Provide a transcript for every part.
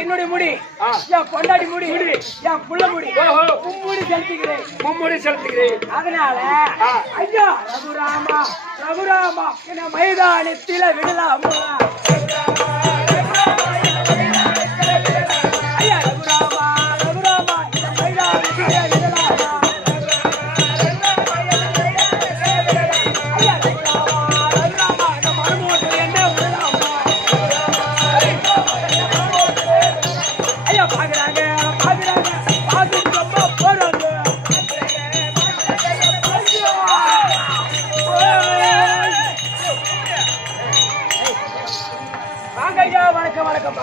என்னுடைய முடி என் பொண்டாடி முடி என் புள்ள முடி மும்முடி செலுத்துகிறேன் அதனால ஐயா ரகுராமா என்ன மைதானத்தில விடலாமா ஐயா ரகுராமா இந்த மைதானத்தில விடலாமா ஐயா ரகுராமா இந்த மருமோட்டு என்ன விடலாமா ஐயா பாக்குறாங்க பாத்துட்டு ரொம்ப போறாங்க வாங்க ஐயா வணக்கம்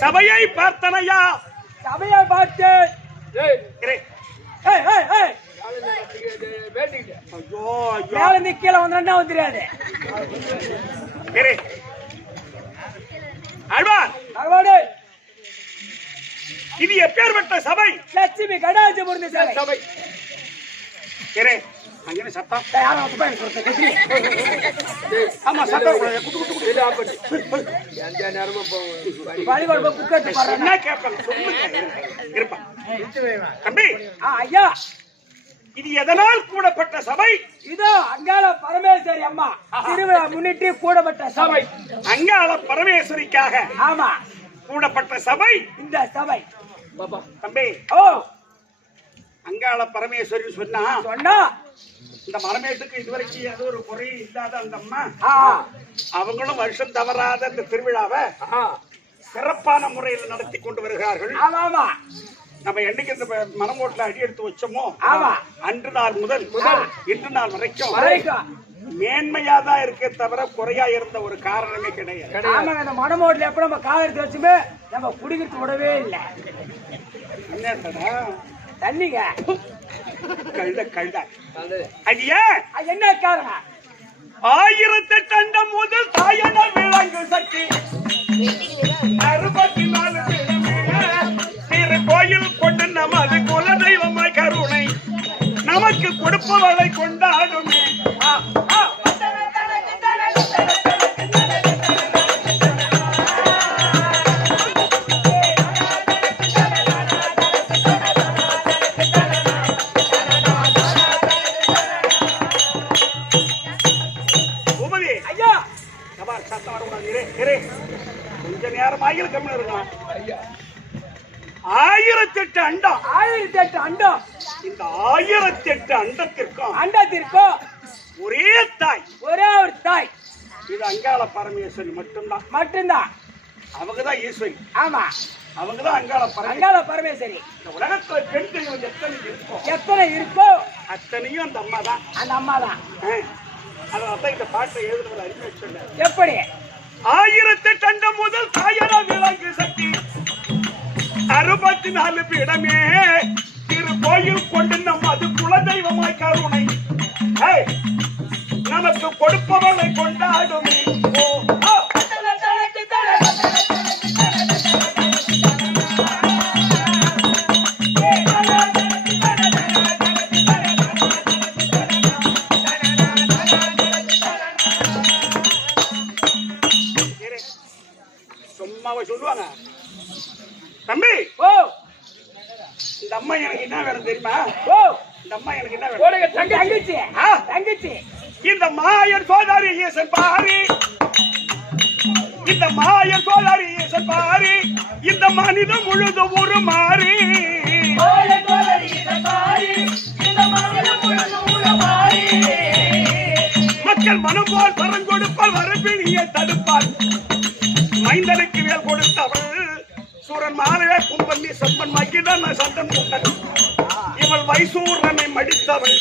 சபையை பார்த்தனையா சபையை பார்த்து கீழே வந்து தெரியாது இது எப்பேற்பட்ட சபை? லட்சுமி கடாட்சி முடிந்த சபை. அங்கே சத்தம் ஆமா சத்தம் தம்பி ஐயா இது எதனால் கூடப்பட்ட சபை? இதோ அங்காள பரமேஸ்வரி அம்மா திருவிழா முன்னிட்டு கூடப்பட்ட சபை. அங்காள பரமேஸ்வரிக்காக ஆமா கூடப்பட்ட சபை இந்த சபை. தம்பி ஓ அங்காள பரமேஸ்வரி சொன்னா இந்த மரமேட்டுக்கு இதுவரைக்கும் ஏதோ ஒரு குறை இல்லாத அந்த அம்மா அவங்களும் வருஷம் தவறாத இந்த திருவிழாவை சிறப்பான முறையில் நடத்தி கொண்டு வருகிறார்கள். நம்ம என்னைக்கு இந்த மரமோட்டில் அடி எடுத்து வச்சோமோ அன்று நாள் முதல் இன்று நாள் வரைக்கும் மேன்மையா தான் இருக்க தவிர குறையா இருந்த ஒரு காரணமே கிடையாது. அந்த மரமோட்டில் எப்ப நம்ம கால எடுத்து வச்சுமே நம்ம குடிக்கிறது விடவே இல்லை. என்ன தண்ணிங்க கழுத அது ஏன் என்ன காரணம்? 1008 அண்டம் முதல் தாயன விளங்கு சக்தி 64 திரு கோயில் கொண்டு நமது குலதெய்வமாய் கருணை நமக்கு கொடுப்பவளை கொண்டாடும். கொஞ்ச நேரம் ஆகிய கம்மி இருக்கலாம். 1008 அண்டம் 1008 அண்டம் இந்த 1008 அண்டத்திற்கும் ஒரே தாய் ஒரே ஒரு தாய். இது அங்காள பரமேஸ்வரி மட்டும்தான். அவங்கதான் ஈஸ்வரி. ஆமா அவங்கதான் அங்காள பரமேஸ்வரி. இந்த உலகத்துல பெண் தெய்வம் எத்தனை இருக்கோ அத்தனையும் அந்த அம்மா தான். அதான் இந்த பாட்டை எழுதுறது அறிஞர் சொன்னார். எப்படி 1008 அண்டம் முதல் தாயன விளங்கு சக்தி 64 பீடமே திரு கோயில் கொண்டு நமது குலதெய்வமாய் கருணை நமக்கு கொடுப்பவளை கொண்டாடும். சொல்லுவாங்க தம்பி இந்த அம்மா எனக்கு என்ன வேணும் தெரியுமா? இந்த அம்மா எனக்கு என்ன வேணும்? தங்கச்சி இந்த மாயர் சோதாரி ஈசன் பாரி இந்த மாயர் சோதாரி ஈசன் பாரி இந்த மனிதம் முழுதும் ஒரு மாறி மக்கள் மனம் போல் பரம் கொடுப்பால் வரப்பிணியை தடுப்பார் மைந்தனுக்கு வேல் கொடுத்தவள் சூரன் மாலையே கும்பன்னி செம்மன் மகிழன் சந்தன் கொண்டது இவள் வைசூரனை மடித்தவள்.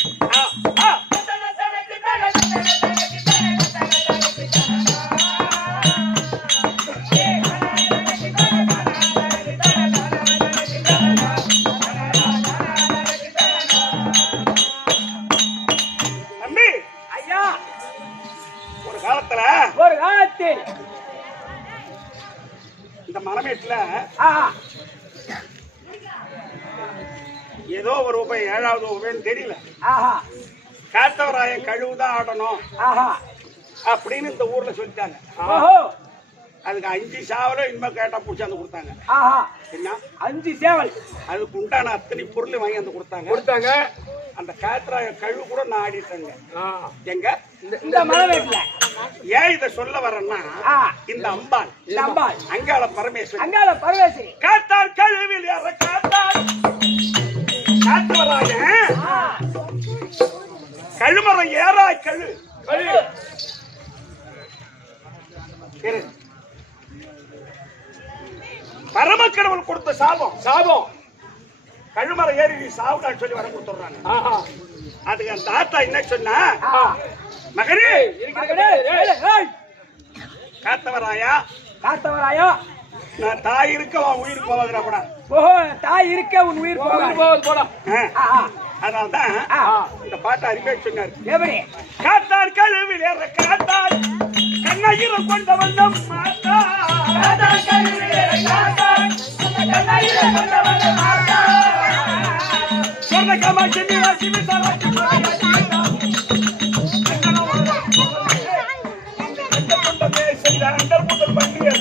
தம்பி ஐயா ஒரு காலத்தில் இந்த மரமேட்டுல ஏதோ ஒரு உபை 7வது உபைன்னு தெரியல. ஆஹா காத்தவராய கழுவுதான் ஆடணும் ஆஹா அப்படின்னு இந்த ஊர்ல சொல்லிட்டாங்க. ஓஹோ அதுக்கு 5 சாவலும் இனிமே கேட்டா பூச்சாந்து கொடுத்தாங்க. ஆஹா என்ன 5 சேவல் அதுக்கு உண்டான அத்தனை பொருள் வாங்கி வந்து கொடுத்தாங்க. அந்த காத்தராய கழுவு கூட நான் ஆடிட்டேங்க. எங்க இந்த மலைவேட்ல. ஏன் இத சொல்ல வரேன்னா இந்த அம்பாள் அங்காள பரமேஸ்வரி காத்தார் கழுவில் ஏற காத்தார் காத்தவராய கழுமரம் ஏறாய் கழு பரமக்கடவுள் கொடுத்த சாபம் கழுமரம் ஏறி சாவுடான்னு சொல்லி வர கொடுத்துறாங்க. அதுக்கு அந்த தாத்தா என்ன சொன்னா, மகனே காத்தவராயா நான் தாய் இருக்க உன் உயிர் போவதுல கூட. ஓஹோ தாய் இருக்க உன் உயிர் போவதுல. அதனால்தான் இந்த பாட்டை அறிக்கை சொன்னார். எப்படி காத்தார் கழுவில் ஏற காத்தார் கண்ணகிரம் கொண்ட வந்தம் மாத்தா சொன்ன காமாட்சி மீனாட்சி விசாலாட்சி செய்த அண்டர் முதல் பண்டிகை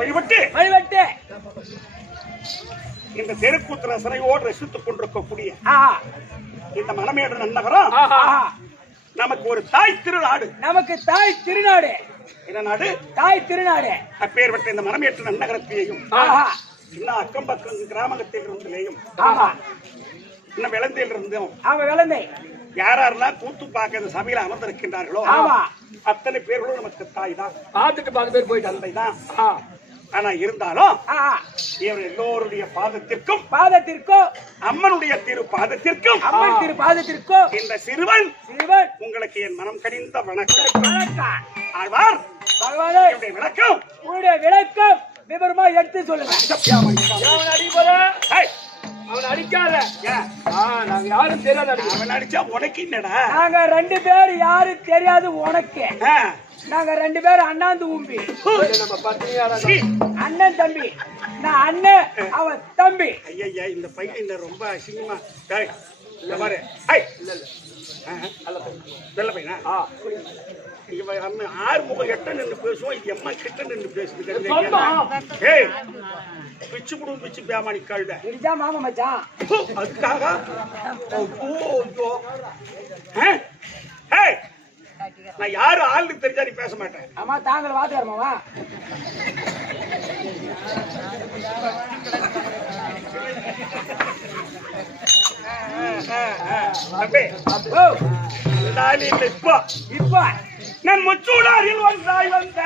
வழிபட்டு இந்த தெருக்கூத்து ரசனையோடு ரசித்துக் கொண்டிருக்கக்கூடிய இந்த மணமேடு நன்னகரம் நமக்கு ஒரு தாய் திருநாடு. என்ன நாடு? தாய் திருநாடு. அப்பேற்பட்ட இந்த மணமேட்டு நன்னகரத்தையும் இன்னும் அக்கம் பக்கம் கிராமத்தில் இருந்திலேயும் இன்னும் விளந்தையில் இருந்தும் யாரெல்லாம் கூத்து பார்க்க இந்த சபையில அமர்ந்திருக்கின்றார்களோ அத்தனை பேர்களும் நமக்கு தாய் தான். பார்த்துட்டு 10 பேர் போயிட்டு தந்தை தான். ஆனா இருந்தாலும் இவர் எல்லோருடைய பாதத்திற்கும் அம்மனுடைய திரு பாதத்திற்கும் இந்த சிறுவன் உங்களுக்கு என் மனம் கனிந்த வணக்கம். ஆழ்வார் என்னுடைய விளக்கம் விவரமா எடுத்து சொல்லுங்க. அவன் அடிக்காத. நாங்க யாரும் தெரியாது. அவன் அடிச்சா உனக்கு என்னடா? நாங்க 2 பேர் யாரும் தெரியாது உனக்கு. நாங்க 2 பேரும் அண்ணாந்து ஊம்பி. அண்ணன் தம்பி. நான் அண்ணன் அவன் தம்பி. ஐயா இந்த பையன் ரொம்ப அசிங்கமா பாரு. நல்ல பையனா? ஆறுமுகம் எட்ட நின்று பேசுவோம். இது எம்மா கிட்ட நின்று பேசுது. பிச்சு குடும்பம் பிச்சு பேமானி கழுத மாமா மச்சான். அதுக்காக நான் யாரு ஆளுக்கு தெரிஞ்சா நீ பேச மாட்டேன். ஆமா தாங்கள் வாத்தியார் மாமா. இப்ப நான் முச்சூடாரில் ஒன்றாய் வந்த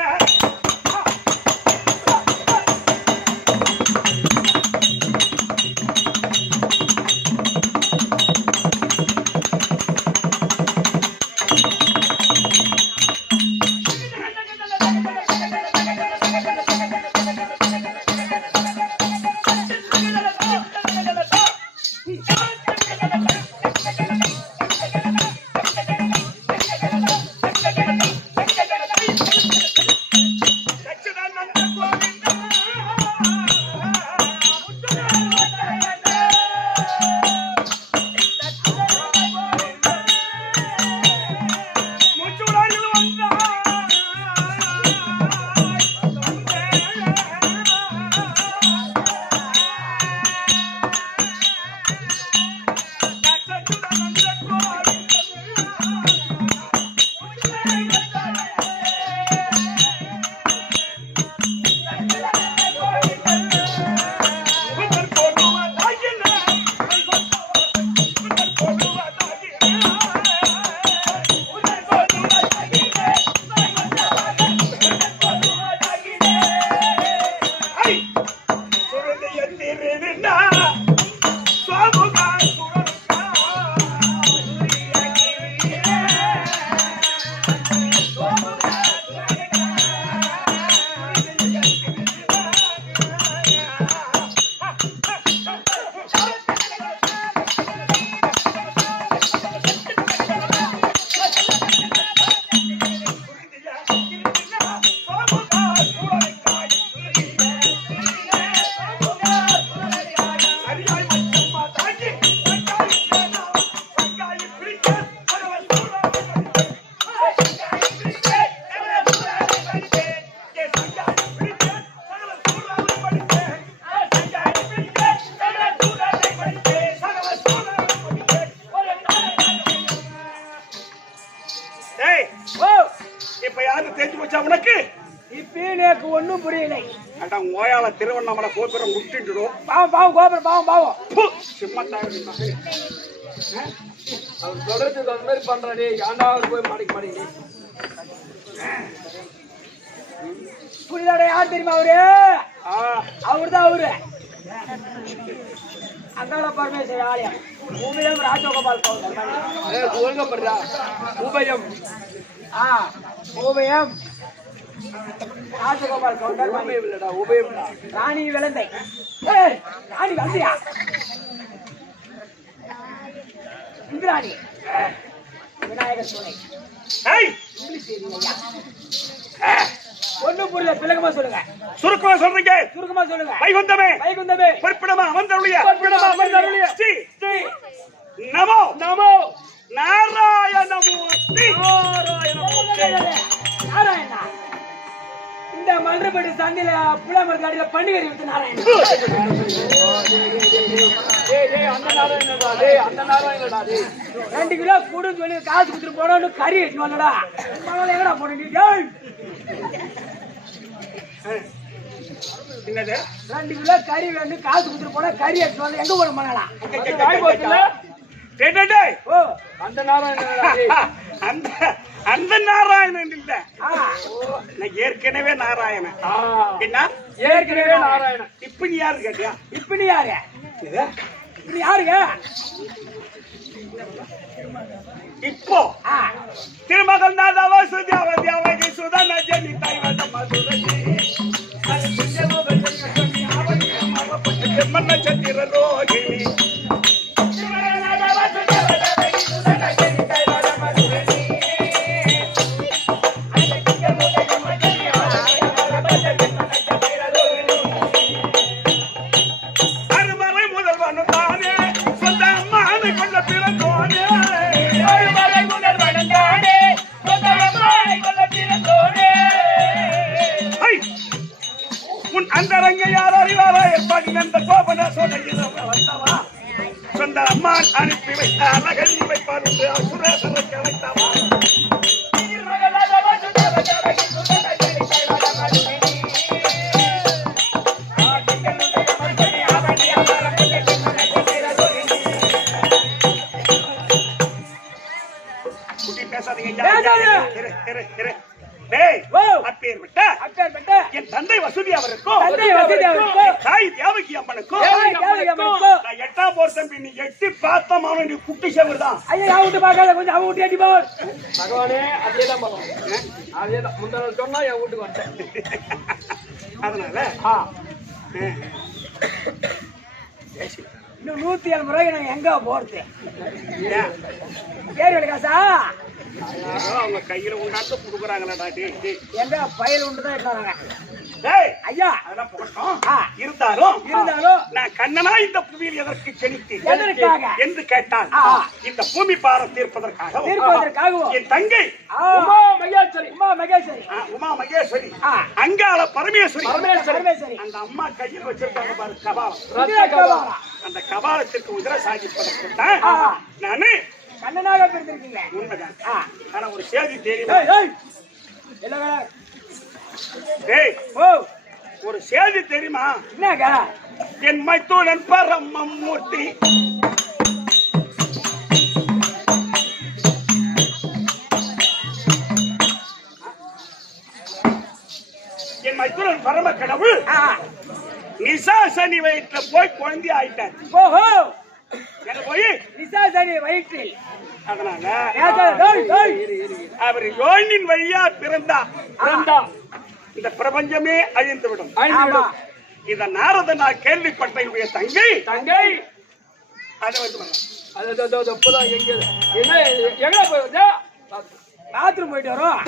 போச்சா உனக்கு? இப்பயும் எனக்கு ஒண்ணும் புரியலை. அதான் ஓயால திருவண்ணாமலை கோபுரம் முட்டிட்டுடும். பாவம் பாவம் கோபுரம் பாவம் பாவம். சிம்மத்தாய் அவர் தொடர்ந்து அந்த மாதிரி பண்றாரு. ஆண்டாவது போய் மாடிக்கு மாடிக்கு புரியுதாடா? யார் தெரியுமா அவரு? அவருதான் அவரு. அங்காள பரமேஸ்வரி ஆலயம் உபயம் ராஜகோபால் ஒழுங்கப்படுறா. உபயம் உபயம் ராஜகோபால் கவுண்டர். உபயம் இல்லடா, உபயம் ராணி விளந்தை. ராணி வந்தியா? இந்திராணி விநாயகர் துணை. ஒண்ணும் புரியல, விளக்கமா சொல்லுங்க. சுருக்கமா சொல்றீங்க? சுருக்கமா சொல்லுங்க. வைகுந்தமே வைகுந்தமே பொறுப்பிடமா அமர்ந்தருளிய பொறுப்பிடமா அமர்ந்தருளிய ஸ்ரீ ஸ்ரீ நமோ நமோ நாராயணமூர்த்தி நாராயணா. இந்த மன்றப்பட்டி சந்தையில புலமர் காடியில பண்டிகை வித்து நாராயணன். அந்த நாராயணடா 2 கிலோ கூடுன்னு சொல்லி காசு கொடுத்துட்டு போனோன்னு கறி வச்சுனோம்லடா. எங்கடா போனீங்க? என்னது 2 கிலோ கறி வேணும் காசு கொடுத்துட்டு போனா கறி எடுத்து எங்க போன பண்ணலாம்? ஓ அந்த நாராயணன் அந்த அந்த நாராயணன் இல்ல, ஏற்கனவே நாராயணன். என்ன ஏற்கனவே நாராயணன்? இப்ப நீ யாரு கேட்டியா? இப்ப நீ யாரு? இப்ப யாருங்க? இப்போ திருமகள் நாதாவா சுதியாவதி அவகை சுதன ஜனி தைவத மதுரதி மன்ன சத்திர ரோகிணி அருமறை முதல்வனு தானே சொந்த அம்மானை கொண்ட பிறந்தோனே. உன் அந்தரங்க யார் அறிவாரா எப்படி அந்த கோபன சொந்தவா சொந்த அம்மா அனுப்பி வைத்த அழகி வைப்பார் என்று சுரேசருக்கு அழைத்தவா. குட்டி பேசாதீங்க. என் தந்தை வசதி அவருக்கும் தாய் தேவகி அம்மனுக்கும் 8ஆம் வருஷம் நீ எட்டி பார்த்த மாவன் நீ குட்டி சேவர்தான். ஐயா விட்டு பார்க்காத, கொஞ்சம் அவன் விட்டு எட்டி போர் பகவானே. அதேதான் பண்ணுவோம், அதேதான் முந்தா சொன்னா என் வீட்டுக்கு வந்தேன். அதனால இன்னும் 107 முறைக்கு நான் எங்க போறது? பேர் காசா அவங்க கையில உண்டாந்து கொடுக்குறாங்களா? எங்க பயில உண்டுதான் இருக்காங்க ஐயா. அதெல்லாம் போட்டோம். இருந்தாலும் நான் கண்ணனா இந்த புவியில் எதற்கு செழித்தேன் என்று கேட்டால் இந்த பூமி பாரம் தீர்ப்பதற்காகவும் என் தங்கை உமா மகேஸ்வரி அங்காள பரமேஸ்வரி அந்த அம்மா கையில் வச்சிருக்காங்க பாரு கபாலம். அந்த கபாலத்திற்கு உதிர சாதிப்பதற்கு தான் நானு கண்ணனாக பிரிந்திருக்கீங்க. உண்மைதான். ஆனா ஒரு செய்தி தெரியுமா? ஒரு செய்தி தெரியுமா? என்னங்க? என் மைத்துனன் பரமமூர்த்தி என் மைத்துனன் பரம கடவுள் நிசாசனி வயிற்றுல போய் குழந்தை ஆயிட்டார். ஓஹோ, போய் நிசாசனி வயிற்றில். அதனால அவர் யோனின் வழியா பிறந்தா இந்த பிரபஞ்சமே அழிந்துவிடும். இத நாரத நான் கேள்விப்பட்ட என்னுடைய தங்கை அதை பாத்ரூம் போயிட்டு வரோம்.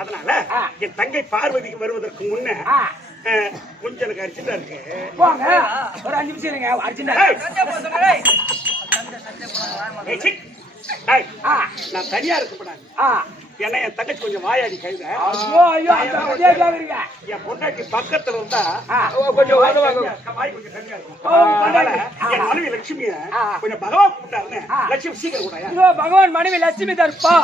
அதனால என் தங்கை பார்வதிக்கு வருவதற்கு முன்ன கொஞ்சம் எனக்கு அர்ஜென்டா இருக்கு. போங்க, ஒரு 5 நிமிஷம் இருங்க. அர்ஜென்டா நான் தனியா இருக்கப்படாது. ஏன்னா என் தங்கச்சி கொஞ்சம் வாயாடி கைத என் பொண்டாட்டி பக்கத்துல இருந்தா கொஞ்சம் வாய் கொஞ்சம் கம்மியா இருக்கும். அதனால என் மனைவி லட்சுமிய கொஞ்சம் பகவான் கூப்பிட்டாருன்னு லட்சுமி சீக்கிரம் கூட பகவான் மனைவி லட்சுமி தருப்பா.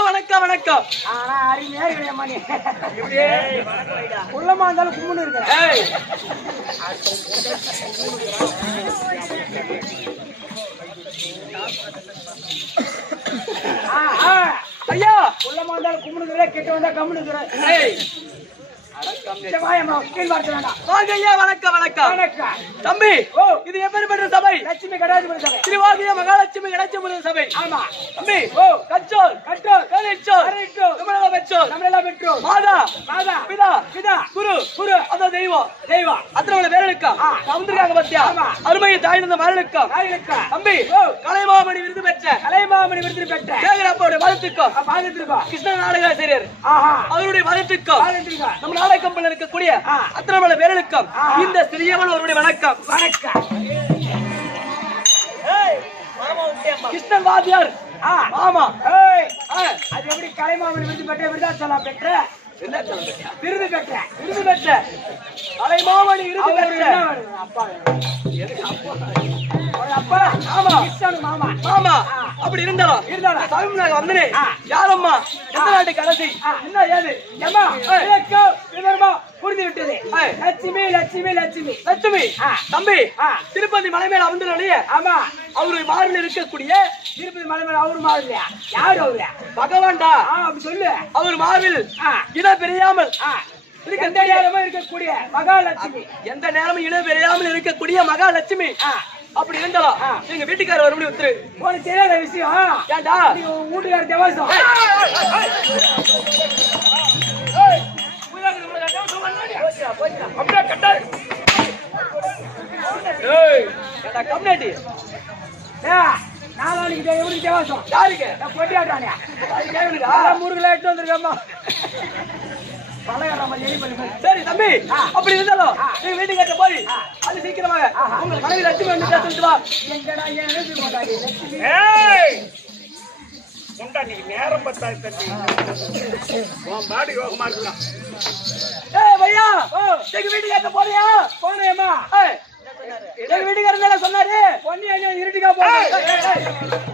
வணக்கம் வணக்கம். உள்ளமா இருந்தாலும் கும்புன்னு இருக்கு. ஐயா உள்ளமா இருந்தாலும் கும்புனுக்குற, கிட்ட வந்தா கம்முனுக்குற. வணக்கம் வணக்கம் தம்பி. இது எப்பேற்பட்ட சபை? லட்சுமி கடாதிபதி சபை, திருவாகிய மகாலட்சுமி கடாதிபதி சபை. ஆமா தம்பி. கச்சோல் கட்டோல் கலிச்சோல் கரிச்சோல் நம்மள பெற்றோல் நம்மள பெற்றோல் மாதா மாதா பிதா பிதா குரு குரு அத தெய்வம் தெய்வம் அத்தனை பேருக்கு சமுத்திரக்காக பத்தியா அருமையை தாய் இருந்த மகளுக்கு தம்பி கலைமாமணி விருது பெற்ற கலைமாமணி விருது பெற்ற சேகரப்போட மதத்துக்கும் பாகத்திற்கும் கிருஷ்ண நாடகாசிரியர் அவருடைய மதத்துக்கும் நம்ம நாடக கம்பெனியில் இருக்கக்கூடிய அத்தனை பேர்களுக்கும் இந்த சிறியவன் அவருடைய வணக்கம் வணக்கம். கிருஷ்ணன் வாத்தியார். ஆமா. அது எப்படி கலைமாமணி விருது பெற்ற விருதாச்சலம் பெற்ற விருது பெற்ற விருது பெற்ற கலைமாமணி விருது பெற்ற அப்பா அப்பா. ஆமா மாமா மாமா. அப்படி இருந்தாலும் இருந்தாலும் வந்தனே யாரம்மா எந்த நாட்டு கடைசி என்ன ஏது ஏமா விதர்மா புரிந்து விட்டது. லட்சுமி லட்சுமி லட்சுமி லட்சுமி தம்பி திருப்பதி மலை மேல அமர்ந்தாலே. ஆமா அவரு மாறில் இருக்கக்கூடிய திருப்பதி மலை மேல அவரு மாறலையா? யாரு அவரு? பகவான்டா. அப்படி சொல்லு. அவர் மார்பில் இடம் பெரியாமல் எந்த நேரமும் இருக்கக்கூடிய மகாலட்சுமி, எந்த நேரமும் இடம் பெரியாமல் இருக்கக்கூடிய மகாலட்சுமி அப்படி இருந்தாலும் எங்க வீட்டுக்காரர் வரும்படி ஒத்துரு. உனக்கு தெரியாத விஷயம் ஏன்டா நீங்க உங்க வீட்டுக்கார தேவாசம் அப்படியே கட்டா ஏய் ஏன்டா கம்னாடி நாளைக்கு எவருக்கு தேவாசம் யாருக்கு நான் பொட்டி ஆட்டானே அது கேக்குதா முருகலா எடுத்து வந்திருக்கம்மா பழகாம எலி பண்ணி சரி தம்பி அப்படி இருந்தாலும் நீங்க வீட்டுக்கு போய் அது சீக்கிரமாக உங்க மனைவி லட்சுமி வந்து பேசிட்டு வா. எங்கடா ஏன் எழுதி போட்டாடி ஏய் முண்டா நீ நேரம் பத்தாது தம்பி உன் பாடி யோகமா இருக்கலாம் ஏய் பையா எங்க வீட்டுக்கு போறியா போனேம்மா எங்க வீட்டுக்காரர் என்ன சொன்னாரு பொண்ணி ஐயா இருட்டிக்கா போனேன்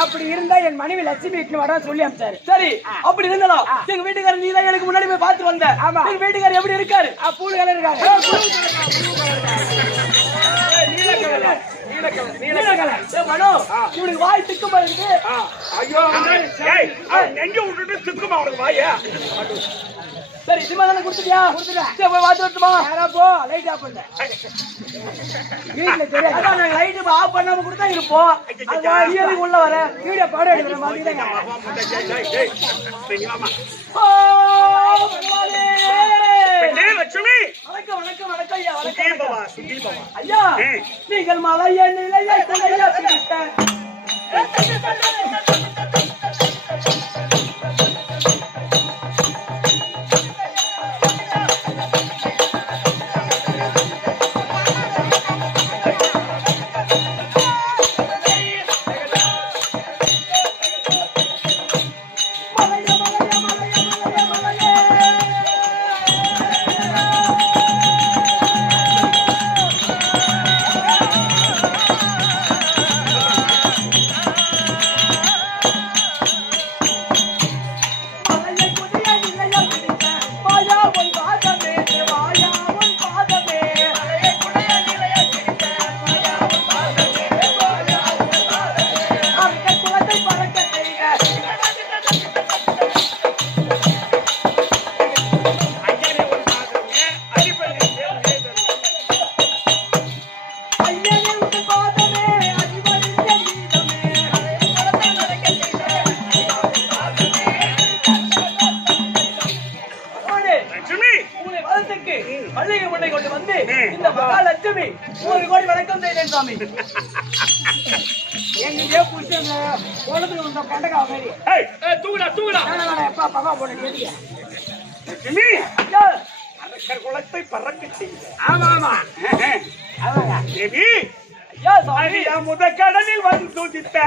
அப்படி இருந்தா என் மனைவி லட்சுமி இட்டு வர சொல்லி அனுப்பிச்சாரு. சரி அப்படி இருந்தாலும் எங்க வீட்டுக்காரர் நீ தான் எனக்கு முன்னாடி போய் பார்த்து வந்த. ஆமா. எங்க வீட்டுக்காரர் எப்படி இருக்காரு பூலு கலர் இருக்காரு மனோ இவனுக்கு வாய் திக்கமா இருக்குது. ஐயோ ஏய் எங்க விட்டுட்டு திக்குமா அவனுக்கு வாயா சரி சினிமா தானே கொடுத்துட்டியா சரி போய் பார்த்து வரட்டுமா யாரா போ லைட் ஆஃப் பண்ண வீட்டுல தெரியாது அதான் நாங்க லைட் ஆஃப் பண்ணாம கூட தான் இருப்போம். அது ஐயருக்கு உள்ள வர வீடியோ படம் எடுக்கிற மாதிரி லட்சுமி வணக்கம் வணக்கம் வணக்கம் ஐயா வணக்கம் ஐயா ஐயா நீங்கள் மலைய நிலையை தலையா பிடித்த மல்லிகை முட்டை கொண்டு வந்து இந்த மகாலட்சுமி 1 கோடி வணக்கம் செய்தேன் சாமி. எங்கேயோ புடிச்சாங்க உலகத்துல வந்த பண்டகா மாதிரி தூங்குடா தூங்குடா எப்பா பகா போன கேட்டுக்க லட்சுமி ஐயா அரக்கர் குலத்தை பறக்க செய்த ஆமா ஆமா அதாங்க தேவி ஐயா சாமி அரியா முத கடலில் வந்து துதித்த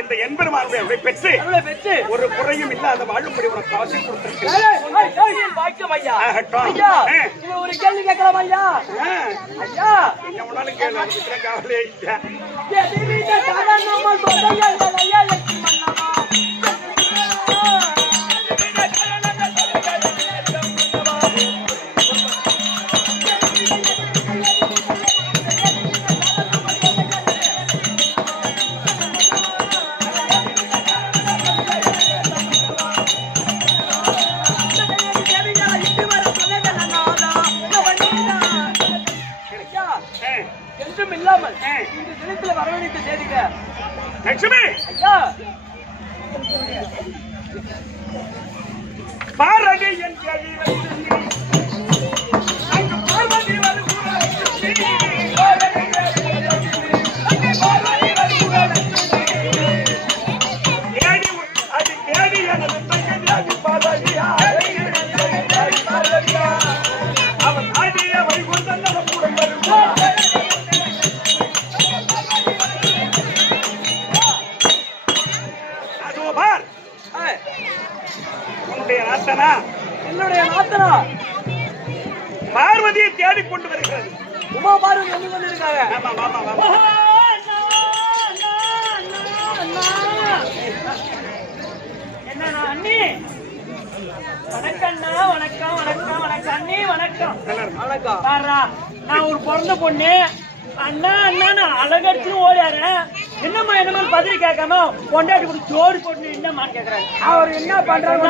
இந்த எம்பெருமானுடைய பெற்று ஒரு குறையும் இல்லாத வாழும்படி உனக்கு ஆசை கொடுத்திருக்கிறேன். பாக்கியம் ஐயா. ஆகட்டும். ஐயா ஒரு கேள்வி கேட்கலாம் ஐயா. ஐயா என்ன உன்னாலும் கேள்வி அதுக்கு கவலையே இல்லை. என்றும் இல்லாமல் இந்த தினத்துல வரவழைத்து செய்திக்க லட்சுமி ஐயா பாரதி என் கேள்வி அவன் ஆடிய வைகுந்தன் கூட அதோ பார் உன்னுடைய நாத்தனா என்னுடைய நாத்தனா பார்வதியை தேடிக் கொண்டு வருகிறது. உமா பார்வதி வந்து கொண்டிருக்காங்க. ஆமா ஆமா ஆமா. என்ன அண்ணி வணக்கம்ண்ணா, வணக்கம் வணக்கம் வணக்கம் அண்ணி வணக்கம் வணக்கம். பாருடா, நான் ஒரு பிறந்த பொண்ணு அண்ணா அண்ணா அழகடிச்சு ஓடியாரேன். என்னம்மா என்னமா பதில் கேட்காம பொண்டாட்டி கூட ஜோடி போட்டு என்னம்மான்னு கேக்குறாரு. அவர் என்ன பண்றாரு?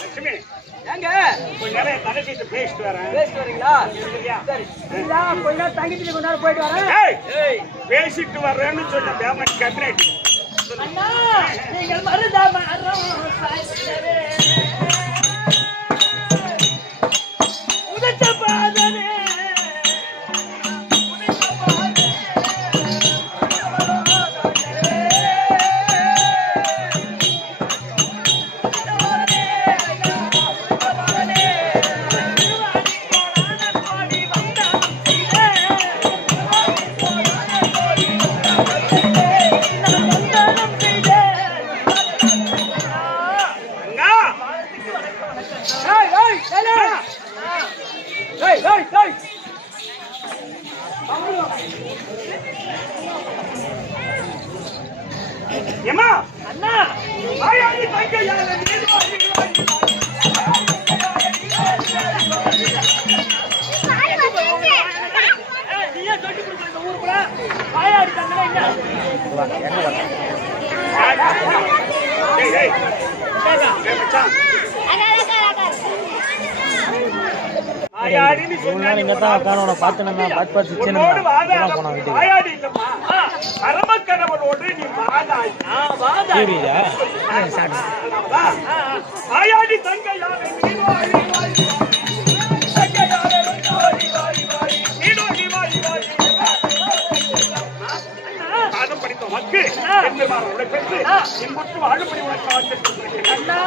லட்சுமி ஏங்க கொஞ்ச நேரம் என் தங்கச்சிட்டு பேசிட்டு வரேன். பேசிட்டு வரீங்களா? சரியா? சரி. கொஞ்ச நேரம் தங்கிட்டு கொஞ்ச நேரம் போயிட்டு வரேன். ஏய், பேசிட்டு வர்றேன்னு சொன்ன பேமெண்ட் கேபினட். அண்ணா நீங்கள் மருதா மரம் சாய்த்தவே உதச்ச பாதனே ஏமா அண்ணா ஆயாடி தங்கையால நீயே சொல்லி கொடுக்குற இந்த ஊருக்குள்ள வாயாடி தந்தா என்ன ஏய் ஏய் ஏய் மச்சான் ஆயாடின்னு சொன்னா நீ உன்னோடு வாதாட ஆயாடி இல்லம்மா அரமக்கடவுளோடு நீ வாதாடி ஆயாடி தங்கையாலே பாதம் படித்த மக்கு எந்திரமாரோட பெற்று என் முற்று வாழும்படி உனக்கு அண்ணா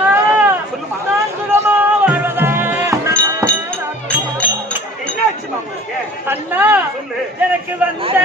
சொல்லுமா நான் சுகமா வாழ்வதா என்னாச்சு மாமா அண்ணா சொல்லு. எனக்கு வந்த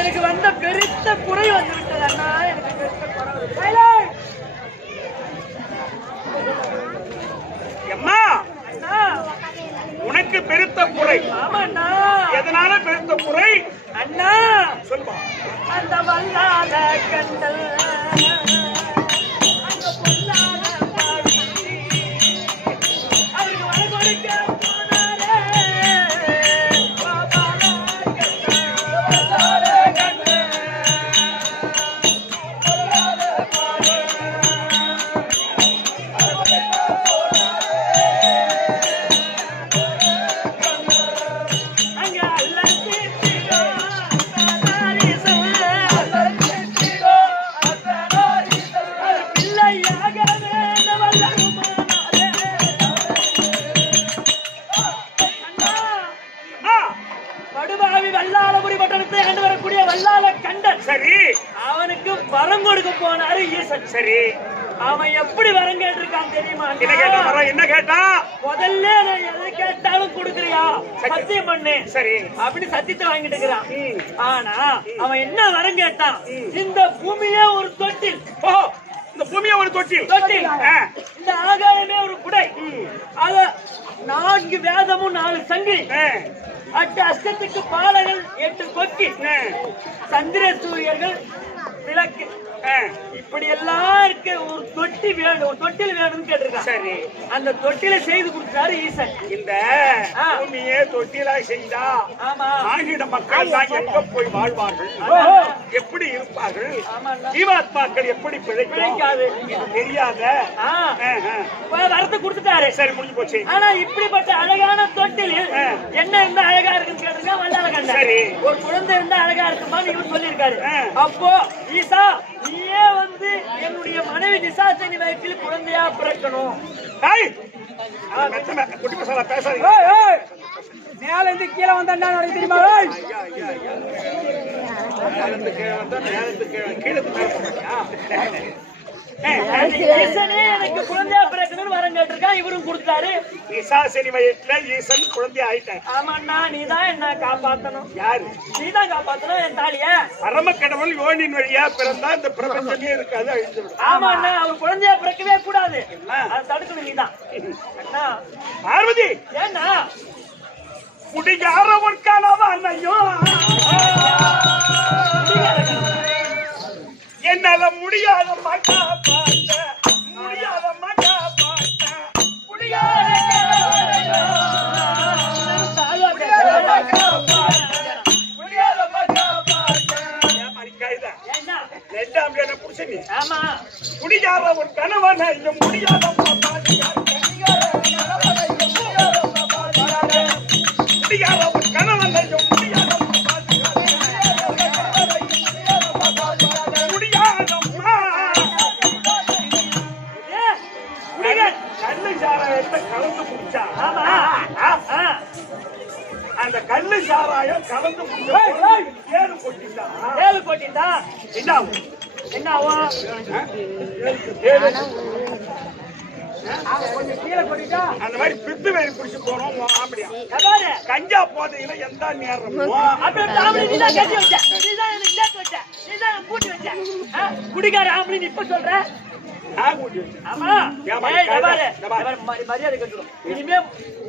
எனக்கு வந்த பெருத்த குறை வந்து விட்டது அண்ணா. எனக்கு பெருத்த குறை. அம்மா அண்ணா உனக்கு பெருத்த குறை. ஆமாண்ணா. எதனால பெருத்த குறை? அண்ணா சொல்லுமா. அந்த வல்லாத கண்டல் அந்த பொல்லாத பாவி அவருக்கு வர கொடுக்க போனாரே சரி, அவனுக்கு வரம் கொடுக்க போனாரு ஈசன். சரி, அவன் எப்படி வரம் கேட்டிருக்கான் தெரியுமா? என்ன கேட்டா வர என்ன கேட்டா? முதல்ல நான் எதை கேட்டாலும் கொடுக்குறியா சத்தியம் பண்ணு சரி அப்படின்னு சத்தியத்தை வாங்கிட்டு இருக்கிறான். ஆனா அவன் என்ன வரம் கேட்டான்? இந்த பூமியே ஒரு தொட்டில். ஓ, இந்த பூமியை ஒரு தொட்டில். தொட்டில். இந்த ஆகாயமே ஒரு குடை. அத 4 வேதமும் 4 சங்கிலி. 8 அஷ்டத்துக்கு பாலகள் 8 கொக்கி. சந்திர சூரியர்கள் விளக்கு இப்படி எல்லாம் இருக்க ஒரு தொட்டி வேணும், ஒரு தொட்டில் வேணும்னு கேட்டிருக்கான். சரி, அந்த தொட்டில செய்து கொடுத்தாரு ஈசன். இந்த பூமியே தொட்டிலா செய்தா ஆமா, மானிட மக்கள் தான் எங்க போய் வாழ்வார்கள், எப்படி இருப்பார்கள், ஜீவாத்மாக்கள் எப்படி பிழைக்காது தெரியாத வரத்தை கொடுத்துட்டாரு. சரி, முடிஞ்சு போச்சு. ஆனா இப்படிப்பட்ட அழகான தொட்டில் என்ன இருந்தா அழகா இருக்குன்னு கேட்டிருக்கா வல்லாளகண்டன். சரி, ஒரு குழந்தை இருந்தா அழகா இருக்குமா இவர் சொல்லியிருக்காரு. அப்போ ஈசா நீயே வந்து என்னுடைய மனைவி நிசாசனி வயிற்றில் குழந்தையா பிறக்கணும். குட்டி பசங்க பேசாதீங்க. மேல இருந்து கீழே வந்தா உனக்கு தெரியுமா? ஈசனே எனக்கு குழந்தையா பிறக்கணும்னு வரம் கேட்டிருக்கான். இவரும் கொடுத்தாரு. நிசாசனி வயிற்றுல ஈசன் குழந்தை ஆயிட்டேன். ஆமாண்ணா, நீதான் என்ன காப்பாத்தணும். யாரு? நீதான் காப்பாத்தணும் என் தாலிய. பரம கடவுள் யோனின் வழியா பிறந்தா இந்த பிரபஞ்சமே இருக்காது, அழிஞ்சு விடும். ஆமாண்ணா, அவர் குழந்தையா பிறக்கவே கூடாது. அதை தடுக்கணும் நீதான். அண்ணா பார்வதி, ஏன்னா குடிகாரவன் கணவனையும் என்னால முடியாத மாட்டா பார்த்த, முடியாத மாட்டா பார்த்த, முடியாத குடியார ஒரு கணவன் முடியாத குடியார ஒரு கணவன் கல்லு சாராயத்தை கலந்து குடிச்சா, அந்த கல்லு சாராயம் கலந்து ஏழு கொட்டிட்டா, ஏழு போட்டிட்டா என்ன ஆகும்? என்ன ஆகும்? கொஞ்சம் கீழே போட்டுட்டா அந்த மாதிரி பித்து வேறு குடிச்சு போனோம். அப்படியா கஞ்சா போதையில எந்த நேரமோ குடிகார ஆம்பளை இப்ப சொல்ற. மரியாதை கட்டுறோம். இனிமே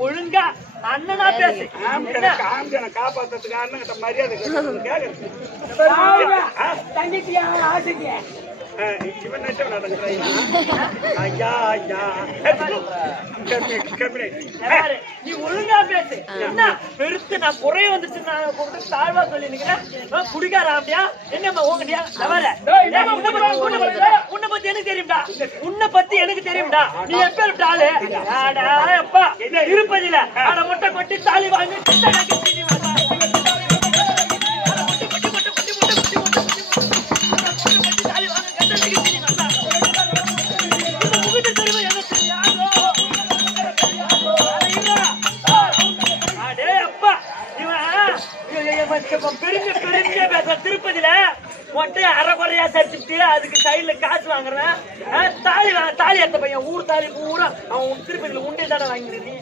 ஒழுங்கா அண்ணனா பேசு. காப்பாத்துறதுக்கு அண்ணன் மரியாதை தங்கிட்டியா ஆசைக்கு இவன் நடந்துறான். ஐயா ஐயா நீ ஒழுங்கா பேசு. என்ன பெருத்து நான் குறைய வந்துச்சு தாழ்வா சொல்லி நிக்கிறேன். குடிக்கார அப்படியா என்னம்மா ஓகடியா உன்னை பத்தி எனக்கு தெரியும்டா, உன்னை பத்தி எனக்கு தெரியும்டா. நீ எப்ப ஆளு அப்பா இருப்பதில்ல ஆனா முட்டை கொட்டி தாலி வாங்கி திருப்பதியில மொட்டை அரைக்குறையா சரிச்சுட்டு அதுக்கு சைடுல காசு வாங்குறேன். தாலி எடுத்த பையன் ஊர் தாலி பூரா அவன் திருப்பதியில உண்டே தானே வாங்கிருந்தி.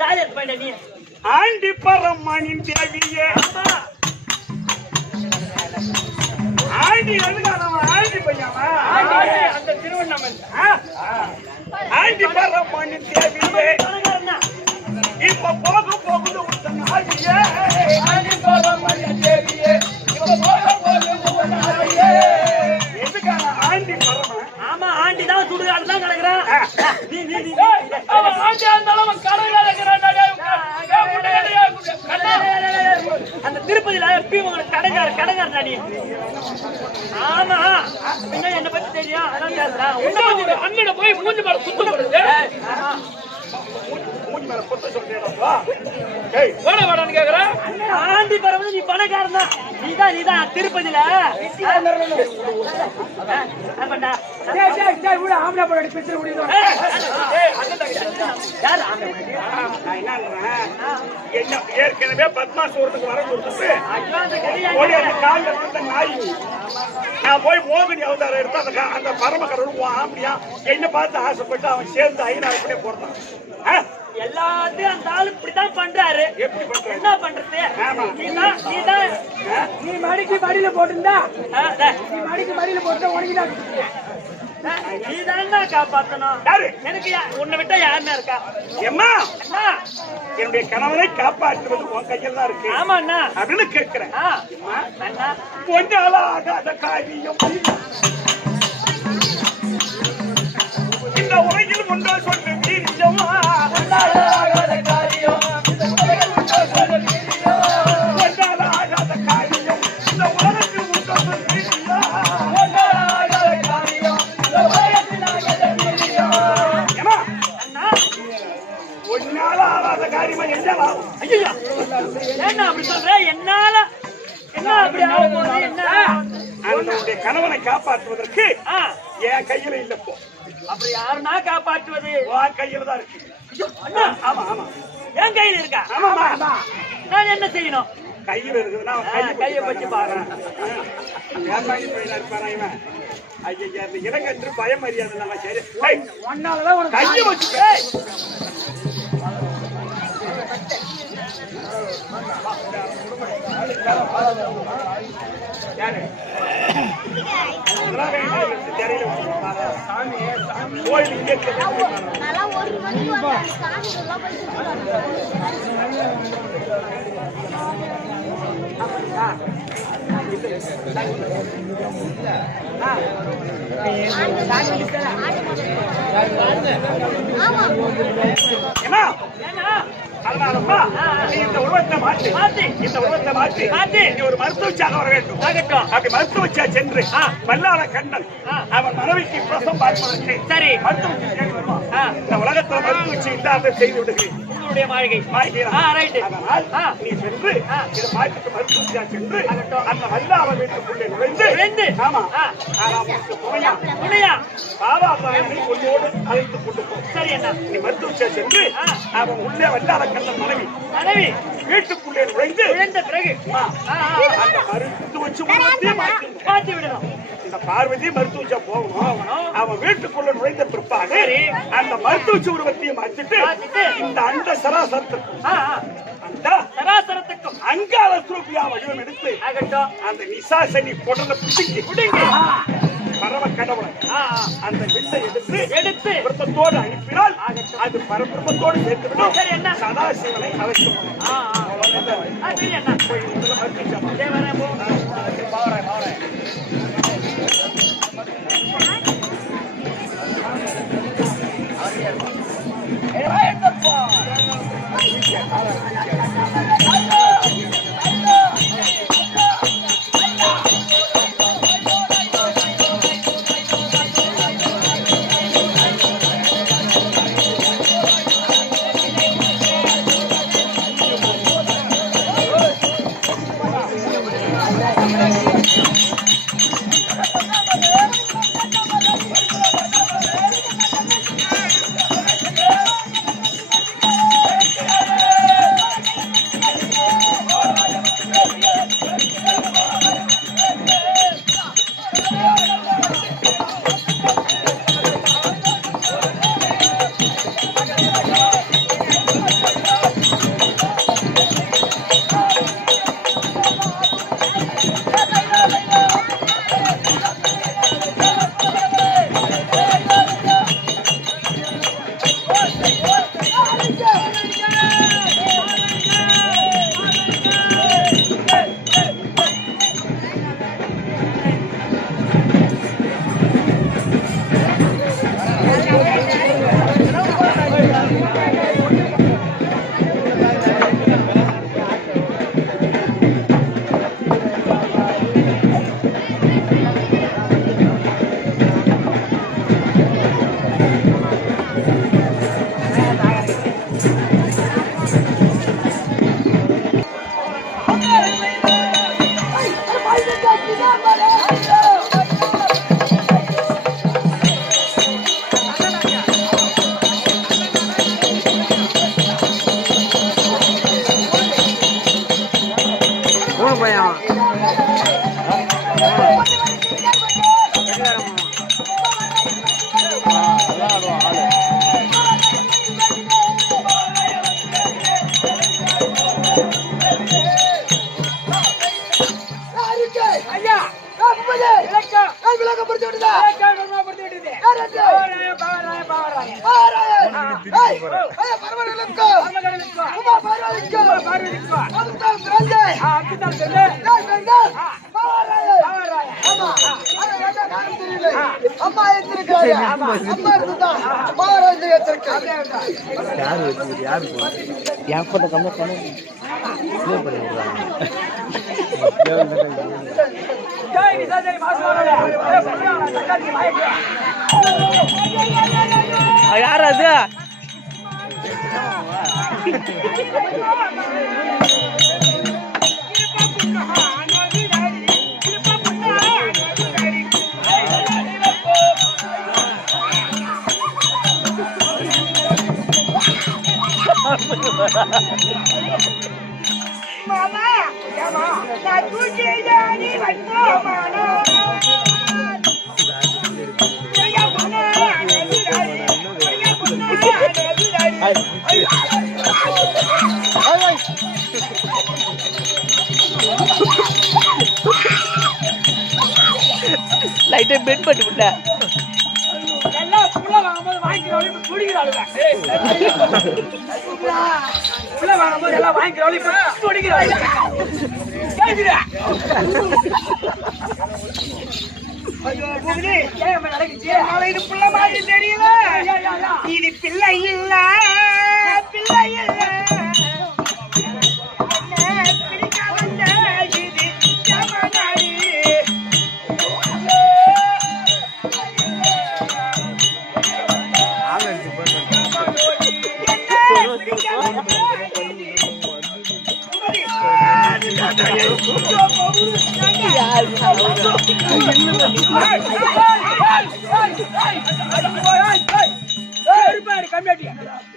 தாலி எடுத்த பையன் நீ ஆண்டி பரமணின் தேவியே. ஆண்டி ஆண்டி பையன் அந்த திருவண்ணாமலை ஆண்டி பரமணின் தேவியே. இப்ப போகுது ஆமா ஆண்டி தான் சுடுகாடு தான் கிடக்குறான். அந்த திருப்பதியில எப்பயும் உங்களுக்கு கடங்கார் தானே. ஆமா பின்ன என்ன பத்தி தெரியும், அதான் பேசுறேன். அண்ணன் போய் மூஞ்சி மேல குத்து போடுது. ஆண்டி பரவது நீ பணக்காரன் தான். நீதான் திருப்பதியில ஆம்பளை போட பிச்சை முடியும். ஏற்கனவே பத்மாசூரத்துக்கு வர கொடுத்துட்டு நாய் நான் போய் மோகினி அவதாரம் எடுத்து அந்த பரம கடவுள் ஆம்பியா என்ன பார்த்து ஆசைப்பட்டு அவன் சேர்ந்து ஐநாறு போறான். எல்லாத்தையும் அந்த ஆளு இப்படித்தான் பண்றாரு. எப்படி பண்ற? என்ன பண்றது? நீ மடிக்கு மடியில போட்டுருந்தா நீ மடிக்கு மடியில போட்டு உனக்குதான் நீதான் காப்பாத்தணும். எனக்கு உன்னை விட்டா யாருன்னா இருக்கா? எம்மா என்னுடைய கணவனை காப்பாற்றுவது உன் கையில் தான் இருக்கு. ஆமா அண்ணா அப்படின்னு கேட்கிறேன். அண்ணா கொஞ்ச நாளாக காரியம் காரியமா என்ன ஆகும்? ஐயோ என்ன அப்படி சொல்ற என்னால என்ன அப்படி ஆகும் போது என்ன அவனுடைய கணவனை காப்பாற்றுவதற்கு என் கையில இல்ல போ. அப்படி யாருன்னா காப்பாற்றுவது உன் கையில தான் இருக்கு. அண்ணா ஆமா ஆமா என் கையில இருக்கா ஆமாமா. நான் என்ன செய்யணும் கையில இருக்குதுன்னா அவன் கையை பற்றி பாக்குறேன் வியாபாரி பையனா இருப்பானா இவன்? ஐயா அந்த இறங்கன்று பயம் மரியாதை நம்ம சரி ஒன்னாலதான் உனக்கு கையை வச்சு யாரு கோயில் இங்கே நான்லாம் ஒரு மணிக்கு வந்தேன். சாமிக்கெல்லாம் போய் ஆமா என்ன ஏன்னா அதனாலப்பா நீ இந்த உருவத்தை மாற்றி இந்த உருவத்தை மாற்றி நீ ஒரு மருத்துவச்சியாக வர வேண்டும். ஆகட்டும் அப்படி மருத்துவச்சியா சென்று வல்லாள கண்ணன் அவன் மனைவிக்கு பிரசவம் பார்ப்பதற்கு சரி மருத்துவச்சி தேடி வருவான். இந்த உலகத்துல மருத்துவச்சி இல்லாத செய்து விடுகிறேன். உங்களுடைய மாளிகை ரைட் அதனால் நீ சென்று இதை மாற்றிட்டு மருத்துவச்சியா சென்று அந்த வல்லாள வீட்டுக்குள்ளே நுழைந்து ஆமா துணையா பாபாபாயனை கொண்டோடு அழைத்து கொண்டு போ. சரி என்ன நீ மருத்துவச்சியா சென்று அவன் உள்ளே வல்லாள கண்ணன் மனைவி வீட்டுக்குள்ளே நுழைந்து விழுந்த பிறகு அந்த மருத்துவச்சி உருவத்தையே மாற்றி விடணும் இந்த பார்வதி மருத்துவச்சா போகணும். அவன் வீட்டுக்குள்ள நுழைந்த பிற்பாடு அந்த மருத்துவச்சி உருவத்தையும் மாற்றிட்டு இந்த அந்த சராசரத்துக்கும் அங்காள சுரூபியா வடிவம் எடுத்து ஆகட்டும் அந்த நிசாசனி புடலை புடுங்கி பரம கடவுளை அந்த வில்லை எடுத்து விருத்தத்தோடு அனுப்பினால் அது பரபிரமத்தோடு சேர்த்துவிடும். சரி என்ன சதாசிவனை அழைக்கும். சரி என்ன போய் முதல்ல மருத்துவச்சா அம்மா எத்திருக்காரு அம்மா இருந்தா மகாராஜா எத்திருக்காரு யார் போட்ட கம்ம பண்ண ஜெய் நிசா ஜெய் மாசுவாரே யார் அது மாமா ஏமா நான் தூக்கி ஏறி வந்தோமானா ஐயா பொண்ணா ஐயா பொண்ணா லைட்டை பெட் பண்ணி விட்ட எல்லாம் புள்ள வாங்கும்போது வாங்கிக்கிறோம் இப்ப குடிக்கிறாளுங்க புள்ள வாங்கும்போது எல்லாம் வாங்கிக்கிறோம் இப்ப குடிக்கிறாளுங்க கேக்குதா ஐயோ புகுதி ஏன் அம்மா நடக்குச்சு நாளை இது புள்ள மாதிரி தெரியல இது பிள்ளை இல்ல பிள்ளை இல்ல பிடிக்க வந்த இது ஜமனாடி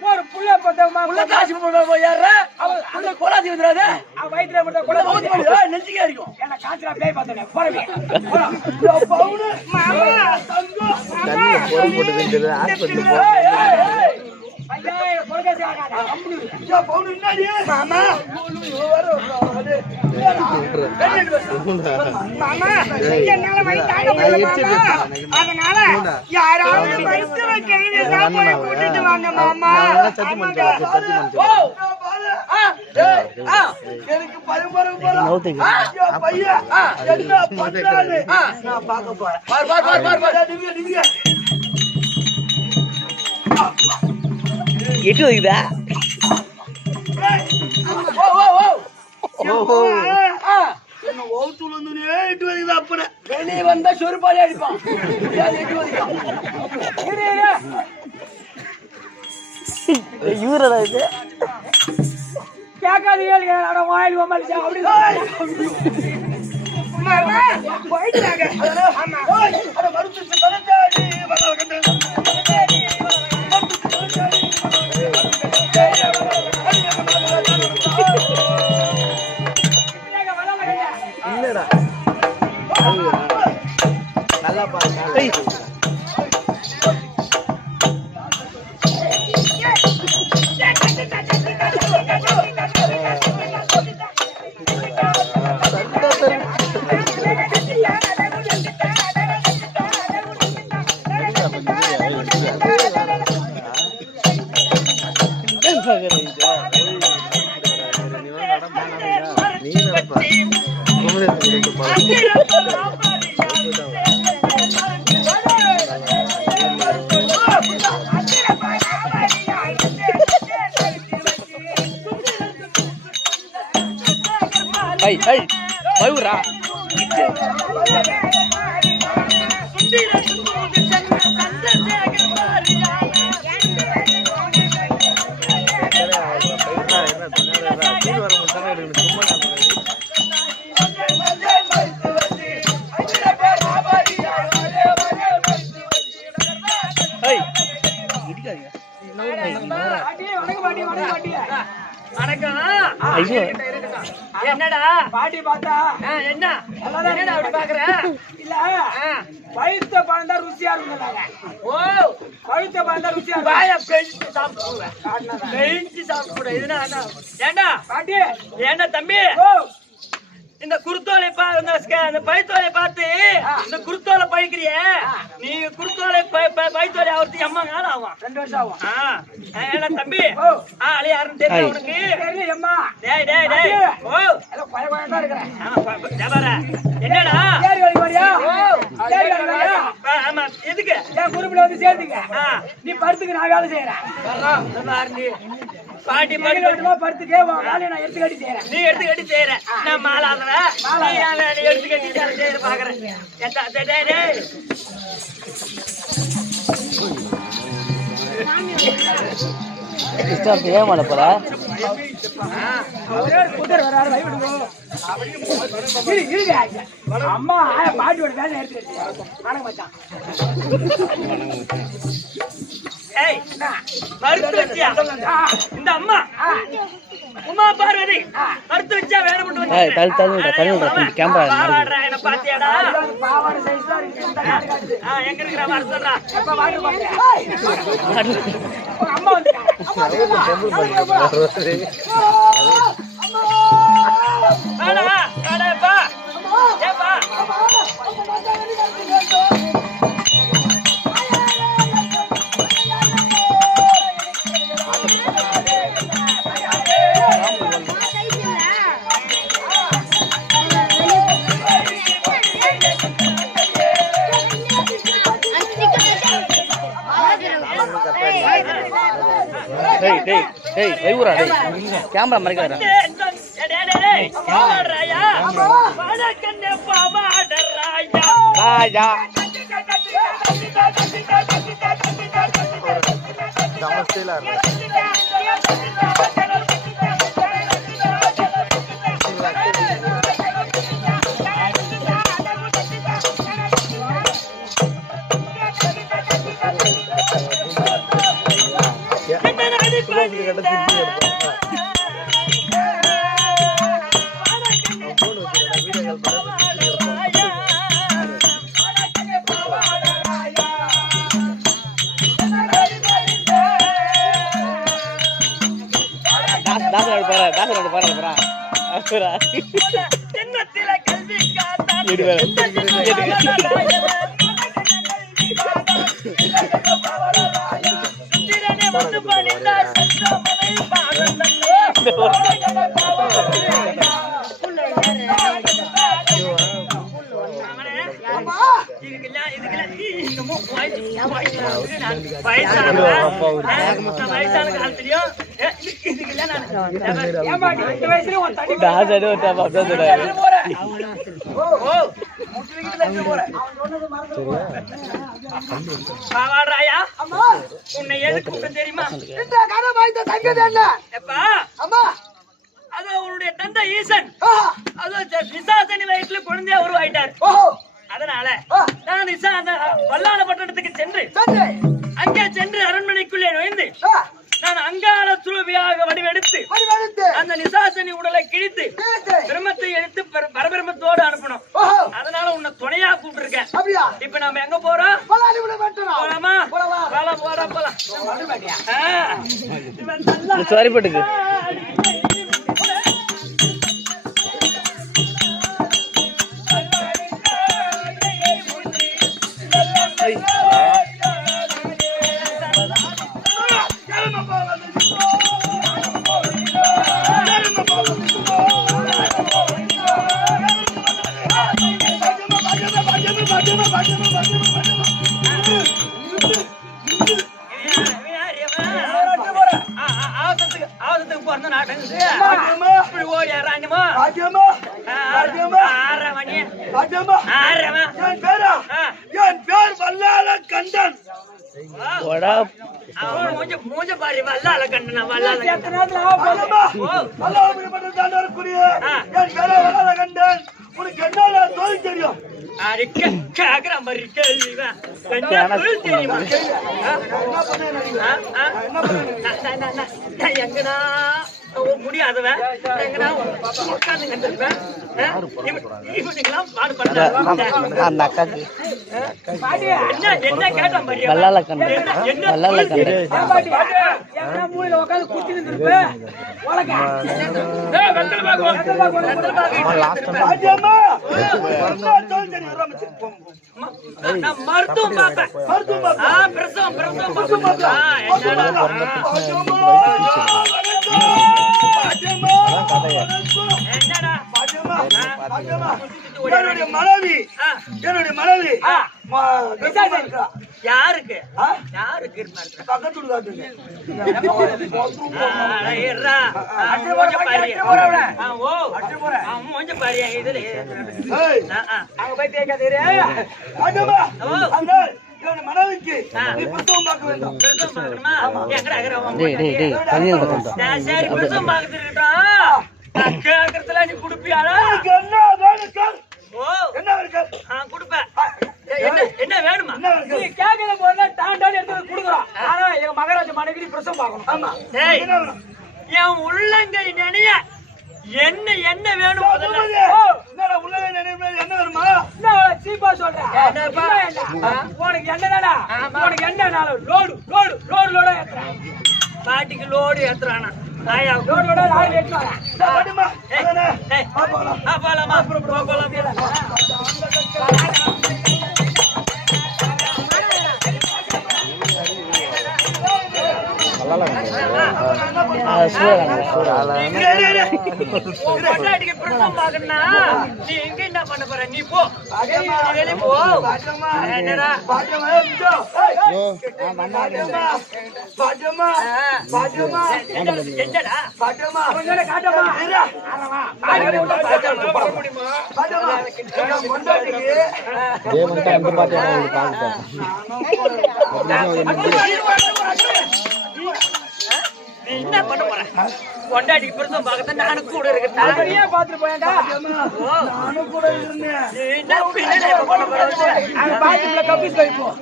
ஒரு புள்ள கொலாதி வந்துடாது வயிற்றுல நெஞ்சுக்கே இருக்கும் என்ன காய்ச்சலா பேய் பார்த்தேன் போறவே என்னால அதனால யாராவது கூட்டிட்டு வாங்க மாமா எனக்கு எட்டு வைக்குதா வெளியே வந்தா சொருப்பாலே அடிப்பான் இவரடா இது கேட்காது வாயில் வம்பாலிச்சா அப்படி போயிட்டாங்க நல்லா பாருங்க Hey, hey, Mayura. Hey, என்னடா பாட்டி பார்த்தா என்ன என்னடா அப்படி பாக்குற இல்ல பழுத்த பழம் தான் ருசியா இருக்குங்க ஓ பழுத்த பழம் தான் ருசியா வாய பெஞ்சு சாப்பிடுவேன் பெஞ்சு சாப்பிட இதுனா ஏண்டா பாட்டி ஏண்டா தம்பி இந்த குருத்தோலை அந்த பைத்தோலை பார்த்து இந்த குருத்தோலை பழிக்கிறிய நீ குருத்தோலை பைத்தோலை அவருக்கு எம்மா நாள் ஆகும் 2 வருஷம் ஆகும் ஏன்னா தம்பி அழி யாருன்னு தெரியும் உனக்கு தெரியல டேய் டேய் டேய் ஓ எல்லாம் பய பயமா இருக்கறேன் என்னடா ஏறி வரியா ஏறி வரியா ஆமா எதுக்கு ஏன் குருப்புல வந்து சேர்ந்துங்க நீ படுத்துக்கு நான் வேலை செய்யறேன் பாட்டி படுத்துக்கே வேலையை நான் எடுத்து கட்டி செய்யறேன் நீ எடுத்து கட்டி செய்யற நான் மாலாதவ நீ எடுத்து கட்டி செய்யற பாக்குறேன் கிறிஸ்டாப் ஏன் மாட போற ஒரே குதிரை வராரு வை விடுங்க அம்மா பாட்டியோட வேலை எடுத்துக்கிட்டு வணக்கம் மச்சான் ஏய் மறுத்து வச்சியா இந்த அம்மா உமா பார்வதி மறுத்து வச்சா வேற மட்டும் வந்து ஏய் தள்ளு கேமரா பாவாடா என்ன பாத்தியாடா பாவாடை சைஸ் தான் இருக்கு எங்க இருக்கிற மாதிரி சொல்றா அப்ப வாங்க பாத்தியா அம்மா வந்துட்டாங்க வாடா வாடா ஏப்பா டேய் வைவுரா டேய் கேமரா மறைக்காதடா பாவாடராயா வடக்கண்ணே பாவாடராயா ராஜா தாசரோட போறா தென்னத்தில கல்வி காத்தான் எடு வேற திரனே வந்து பணிந்தா சத்தமலை பாதந்தன்னோ வயசான காலத்திலயும் இதுக்கெல்லாம் இந்த வயசுல ஒரு தடி தாசரோட பாவாடராயா உன்னை எதுக்கு கூப்பிட்டு தெரியுமா எப்பா அது அவருடைய தந்தை ஈசன் அது நிசாசனி வயசுல குழந்தையா உருவாயிட்டார் அதனால நான் வல்லாள பட்டணத்துக்கு சென்று அங்கே சென்று அரண்மனைக்குள்ளே நுழைந்து நான் அங்காள சுரபியாக வடிவெடுத்து அந்த நிசாசனி உடலை கிழித்து பிரம்மத்தை எடுத்து பரபிரமத்தோடு அனுப்பணும். அதனால உன்னை துணையா கூப்பிட்டுருக்கேன். இப்ப நாம எங்க போறோம்? போலாமா? போலாம். சரிப்பட்டுக்கு மூஞ்ச பாரு வல்லால கண்டனா வல்லால உனக்கு என்ன தொழில் தெரியும்? கேக்குற மாதிரி கேள்வி தெரியுமா? எங்கடா முடியாதவன் எங்கடா உட்காந்து கண்டிருப்பேன். இவனுக்கெல்லாம் பாடு என்ன கேட்ட மாதிரி வல்லால கண்டு வல்லால கண்டு மூலையில உட்காந்து குத்தி நின்றுப்பேன் மருத்துவம் பார்ப்பேன். பிரசவம் என்னுடைய மனைவி யாருக்கு பக்கத்து மனைவிக்கு நீ பிரசவம் பார்க்க வேண்டும். பிரசவம் பார்க்கணுமா? எங்கடா இருக்கிற உன் டேய் டேய் டேய் தனியா இருக்கட்டும். சரி பிரசவம் பார்க்கறது இருக்கட்டும். நான் கேட்கறதுல நீ குடுப்பியாடா? உனக்கு என்ன வேணும்? ஓ என்ன இருக்கு? குடுப்பேன். என்ன வேணுமா? என்ன இருக்கு? நீ கேட்கல போனா டாண்டாடி எடுத்து குடுக்குறோம். ஆனா எங்க மகாராஜா மனைவி பிரசவம் பார்க்கணும். ஆமா. டேய் என்ன வேணும்? என் உள்ளங்கை நினைய என்ன வேணும் முதல்ல? என்னடா உள்ளவே நினைவு என்ன வேணுமா? என்ன சீப்பா சொல்றேன்? என்னப்பா? உனக்கு என்னடா? உனக்கு என்ன லோடு ஏத்துறேன். பாட்டிக்கு லோடு ஏத்துறானா? ஆயா லோடு லாரி ஏத்தி வரேன். பாட்டுமா அதானே ஏய் போலாமா? போலாம். பொண்டாட்டிக்கு பிரசவம் பார்க்கணும்னா நீ எங்க என்ன பண்ண போற? நீ போ வெளியே போ. என்னடா பாட்டுமா என்னடா பாட்டுமா கொஞ்ச நேரம் காட்டமா. நீ என்ன பண்ண போற? பொண்டாட்டிக்கு பிரசவம் பார்க்கத்தான் நானும் கூட இருக்கேன். நீயே பாத்துட்டு போயேன்டா. நானும் கூட இருந்தேன். நீ என்ன பின்னாடி பண்ண போற? அங்க பாத்துக்குள்ள கப்பிஸ் வைப்போம்.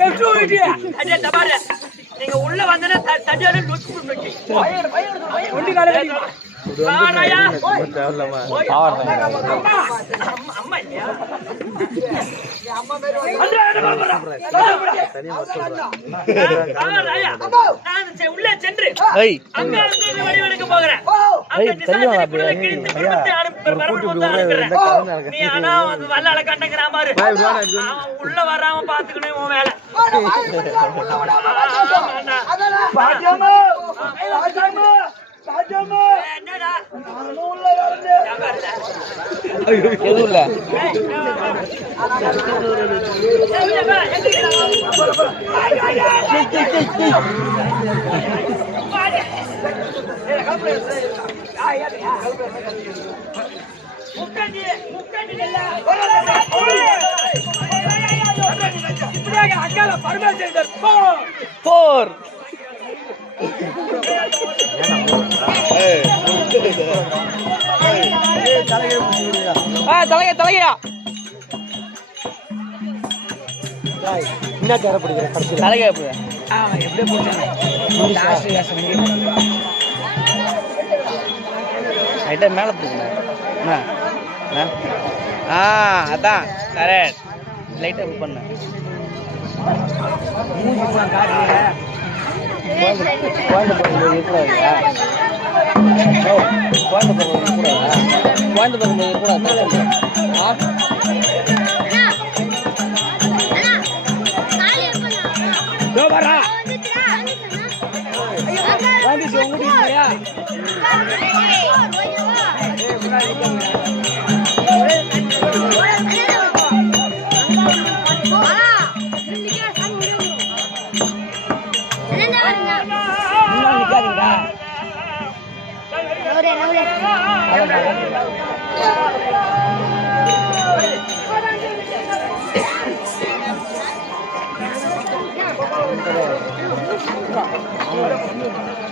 கெட்டு விட்டியா? அடே தபால நீங்க உள்ள வந்தனா தடியோட லுக்கு லுக்கி ஒண்டி கால வெடி. வாடாயா தேவலமா அம்மா இல்லையா? வாடாயா நான் உள்ளே சென்று ஏய் அங்க இருந்து வழி எடுக்க போறேன். ஏய் தெரியல அப்படியே நீ ஆனா வல்லால கண்டங்கற மாதிரி உள்ள வராம பாத்துக்கணும் உன் வேலை. என்னடா எதுவும் இல்ல அக்கால பர்மேஸ்வரர் போர் தலையா என்ன தேர பிடிக்கிற கடைசி தலையா எப்படி எப்படியே போட்டானே லாஸ்ட் வேஷம் இங்கே லைட்டா மேல தூக்குங்க அதான் கரெக்ட் லைட்டா இது பண்ண மூஞ்சி காட்டுறீங்க குழந்தை பிறந்தது இருக்கக்கூடாதா குழந்தை பிறந்தது இருக்கக்கூடாதா குழந்தை பிறந்தது இருக்கக்கூடாது வரா வந்துச்சு உங்ககிட்ட இல்லையா நிக்காதீங்களா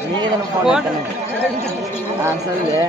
நீங்க போன் சொல்லு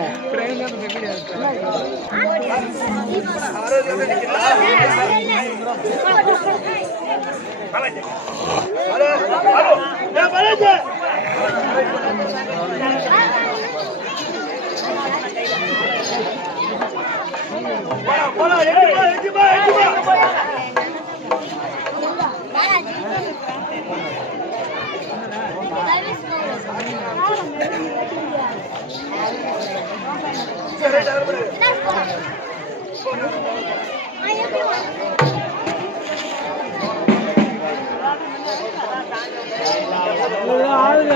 ஆளுங்க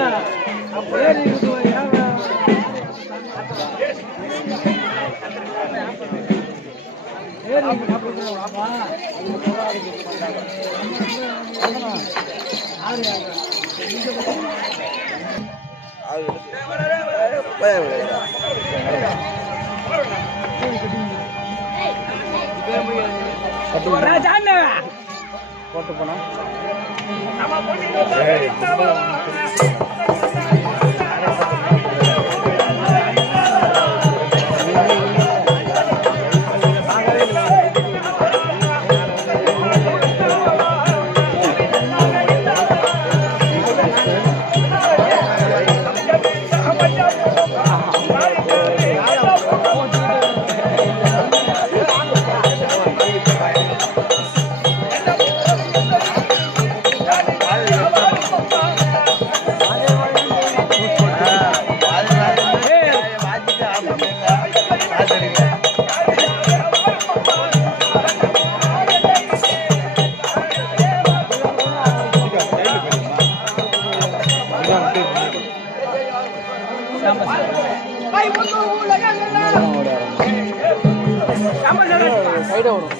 போட்டு போனா நம்ம பொண்ணு சைடு வரும்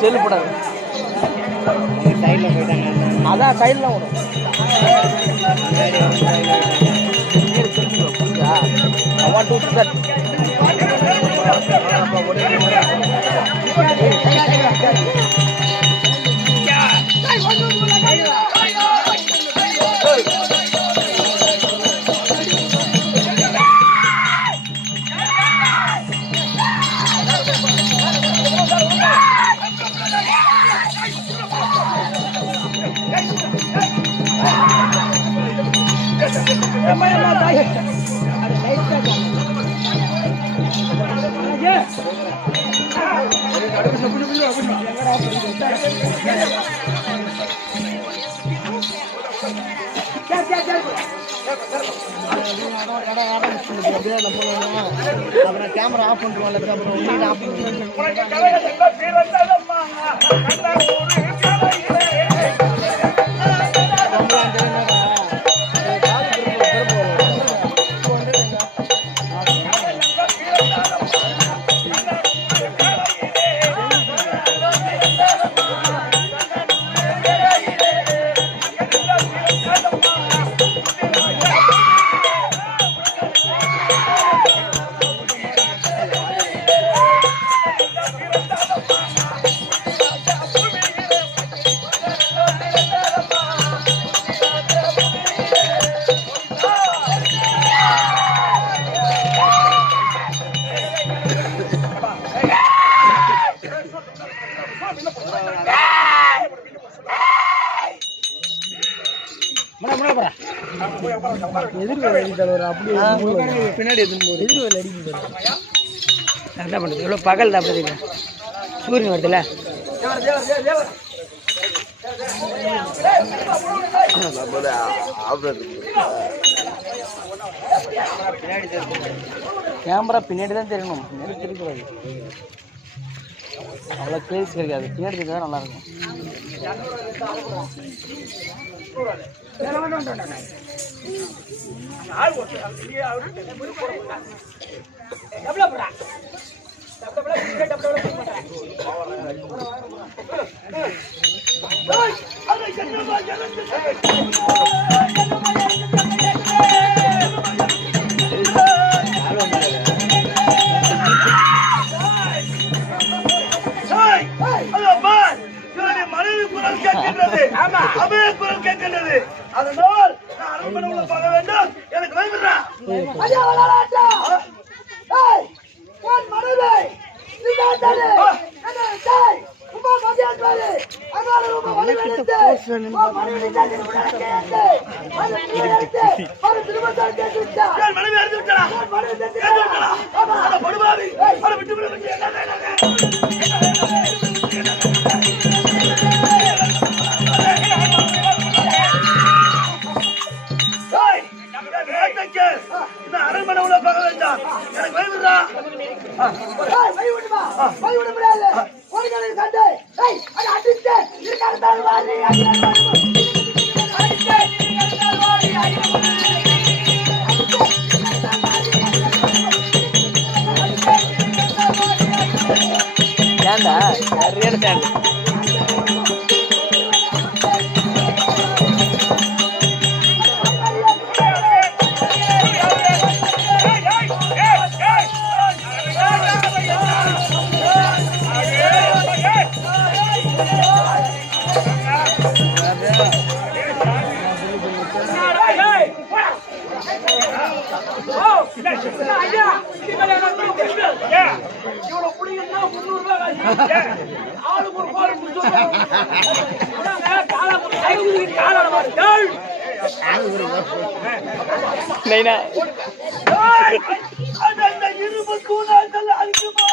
செல்லு போடாது சைடில் போயிட்டாங்க அதான் சைடில் வரும் அவன் டூ தட் அப்புறம் கேமரா ஆஃப் பண்ணுறோம் அப்புறம் ஆஃப் பின்னாடி எதிர்வேல் அடிக்குது என்ன பண்ணுறது எவ்வளோ பகல் தான் அப்படி சூரியன் வருதுல்ல கேமரா பின்னாடி தான் தெரியணும் பின்னாடி தெரியக்கூடாது அவ்வளோ கிளியர்ஸ் கிடைக்காது பின்னாடி தெரிஞ்சா தான் நல்லாயிருக்கும் மனைவி குரல் கேட்கின்றது அபய குரல் கேட்கின்றது அதனால் நான் அரண்மனைக்குள்ள போக வேண்டும் எனக்கு பயப்படுறான் மனைவி அறிந்து விட்டா படுபாவி விட்டு அரண்மனை உள்ள பார்க்க வேண்டாம் எனக்கு பயப்படுறா ஏண்டா சரியான சேண்டு ஐயா, இனிமேல் எனக்கு தெரியும். ஏன்? இவ்வளவு புடிங்கன்னா 300 ரூபாய் காசு. ஆளுக்கு ஒரு கோல் கொடுத்துருவோம். காலால பாருங்க. நைனா அந்த இரும்பு கூடாதல் அழிக்குமா?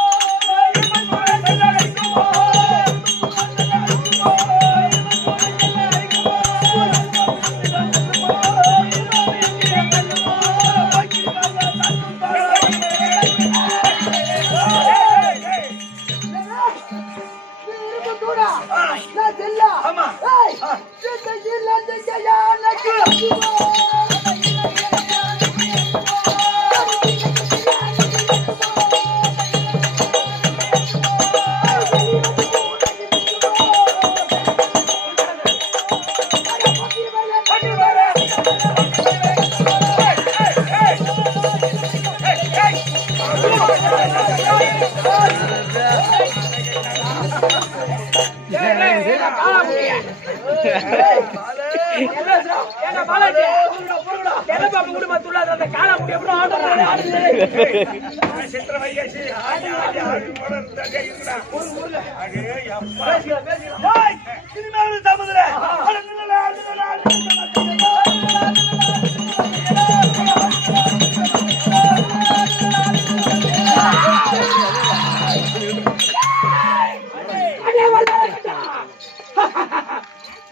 ஆமா. சித்திர வைகாசி ஆடி ஆடி ஆடி போட இருந்தாங்க இருந்தா அடே அப்பா டேய் இனிமேல் தமதுல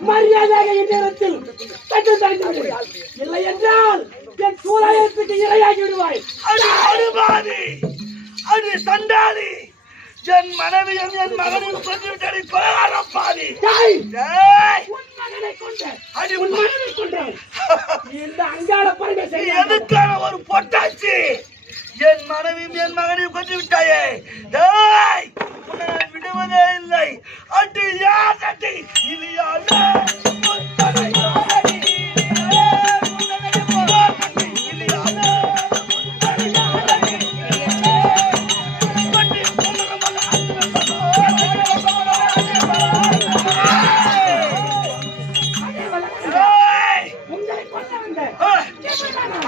மரியாதையாக இந்நேரத்தில் தட்டு தடுத்து இல்லை என்றால் என் சூழலுக்கு இரையாகி விடுவாய். அடி அடிபாதி அடி சண்டாளி என் மனைவியும் என் மகனையும் கொண்டு விட்டடி கொலகாரம் பாதி டேய், டேய் உன் மகனை கொண்டேன், அடி உன் மகனை கொண்டேன். இந்த அங்காள பரமே நீ செய்ய எதுக்கான ஒரு பொட்டாச்சி என் மனைவியும் என் மகனையும் கொண்டு விட்டாயே டேய் உன்னை நான் விடுவதே இல்லை அடி யார் அடி இது யாரு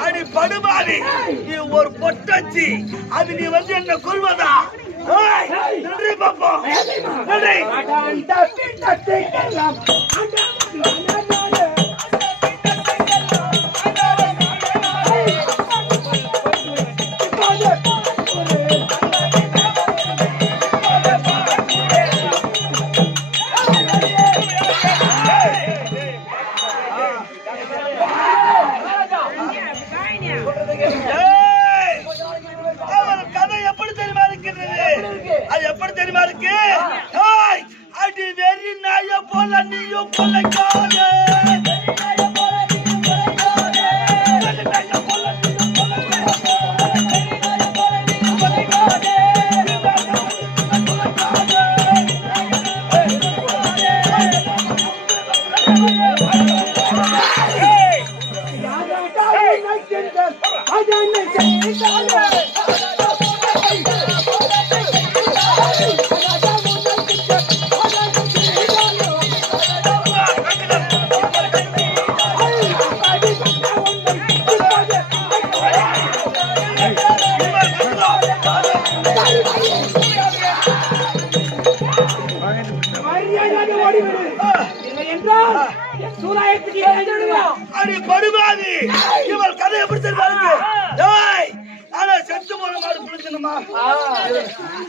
அடி படுபாடி நீ ஒரு பொட்டாச்சி அது நீ வந்து என்ன கொள்வதா நன்றி பாப்போம் நன்றி அவன் கதை எப்படி தெரியுமா இருக்கிறது அது எப்படி தெரியுமா இருக்கு அடி வெறி நாய போல நீயும் கொலைக்காதே அடி படுபாதி இவள் கதை எப்படி தெரியுமா இருக்கு டேய் ஆனா செத்து போன மாடு புடிச்சணுமா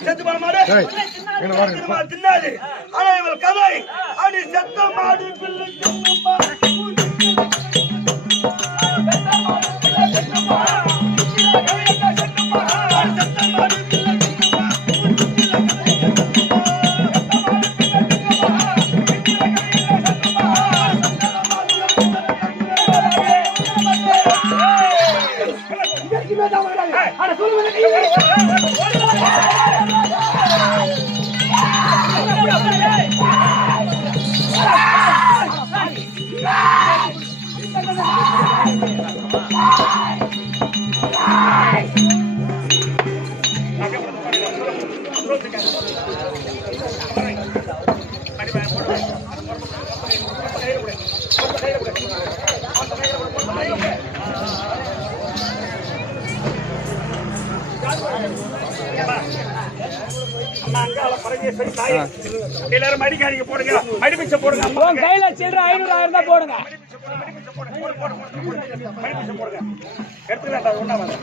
செத்து போன மாடு தின்னாது ஆனா இவள் கதை அடி செத்த மாடு பிள்ளைக்கணுமா பரமேஸ்வரி தாயே எல்லாரும் மடிக்காரிக்கு போடுங்க மடிப்பிச்ச போடுங்க அம்மா உன் கையில சில்லற 500 ஆயிரம் தான் போடுங்க. மடிப்பிச்ச போடுங்க எடுத்துக்கடா ஒண்ணா வாங்க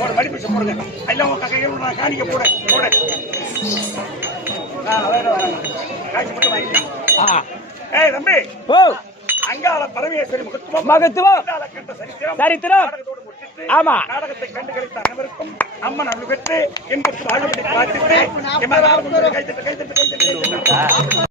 போடு மடிப்பிச்ச போடுங்க எல்லாம் உங்க கையில காணிக்க போடு போடு வேற காட்சி மட்டும் வாங்கிக்கலாம். ஏய் தம்பி ஓ அங்காள பரமேஸ்வரி மகத்துவம் கண்ட சரித்திரம். ஆமா நாடகத்தை கண்டு கிடைத்த அனைவருக்கும் அம்மன் அருள் பெற்று இன்புற்று வாழ்வதை பார்த்துட்டு கைத்தட்டு